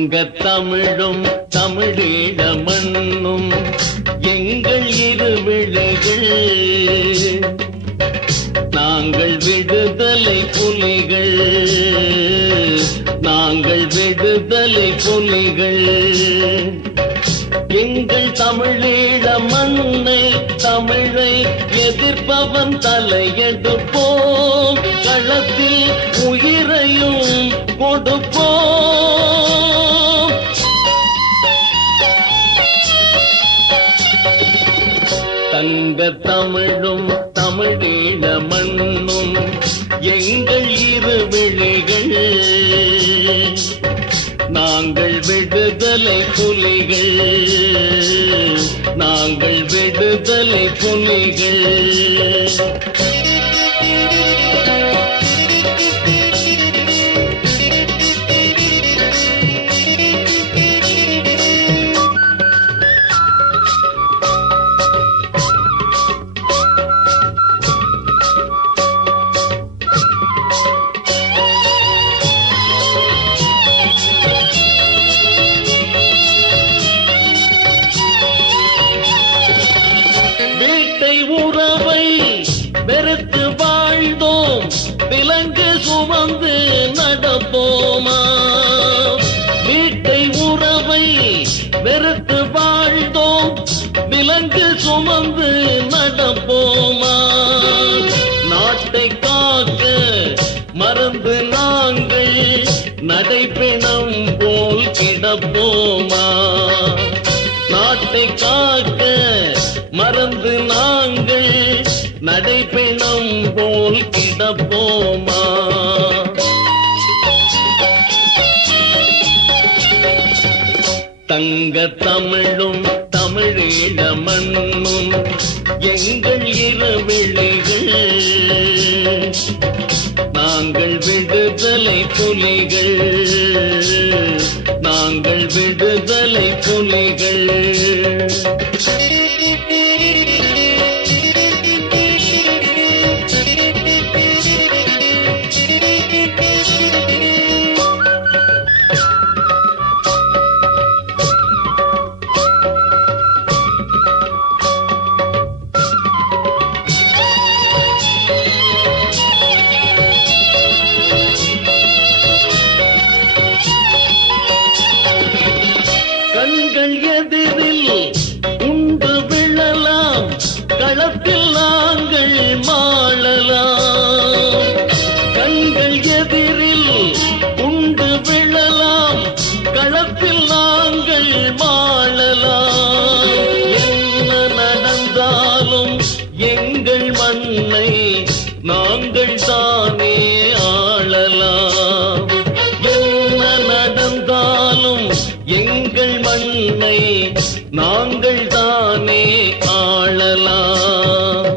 தங்க தமிழும் தமிழீழ மண்ணும் எங்கள் இருவிழிகள். நாங்கள் விடுதலை புலிகள், நாங்கள் விடுதலை புலிகள். எங்கள் தமிழீழ மண்ணை தமிழை எதிர்ப்பவன் தலையெடுப்போம், களத்தில் உயிரையும் கொடுப்போம். தங்க தமிழும் தமிழீழ மண்ணும் எங்கள் இருவிழிகள். நாங்கள் விடுதலை புலிகள், நாங்கள் விடுதலை புலிகள். உறவை வெறுத்து வாழ்ந்தோம், விலங்கு சுமந்து நடப்போமா? வீட்டை உறவை வெறுத்து வாழ்ந்தோம், விலங்கு சுமந்து நடப்போமா? நாட்டை காக்க மறந்து நாங்கள் நடைபெணம் போல் கிடப்போமா? நாட்டை காக்க மறந்து நாங்கள் நடைபெணம் போல் கிடப்போமா? தங்க தமிழும் தமிழீழ மண்ணும் எங்கள் இருவிழிகள். நாங்கள் விடுதலை புலிகள், நாங்கள் விடுதலை புலிகள். கண்கள் எதிரில் உண்டு விழலாம், களத்தில் நாங்கள் மாளலாம். கண்கள் எதிரில் உண்டு விழலாம், களத்தில் நாங்கள் மாளலாம். என்ன நடந்தாலும் எங்கள் மண்ணை நாங்கள் தானே ஆளலாம். என்ன நடந்தாலும் எங்கள் மண்ணை நாங்கள் தானே ஆளலாம்.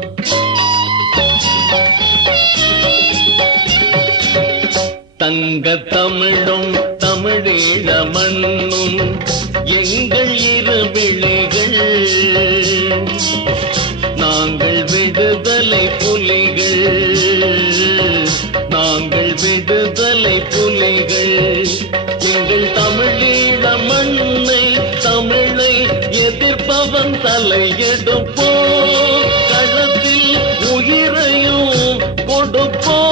தங்க தமிழும் தமிழீழ மண்ணும் எங்கள் இருவிழிகள். நாங்கள் விடுதலை புலிகள், நாங்கள் விடுதலை புலிகள். எங்கள் தமிழீழ மண்ணை தமிழை எதிர்ப்பவன் தலையெடுப்போம், களத்தில் உயிரையும் கொடுப்போம்.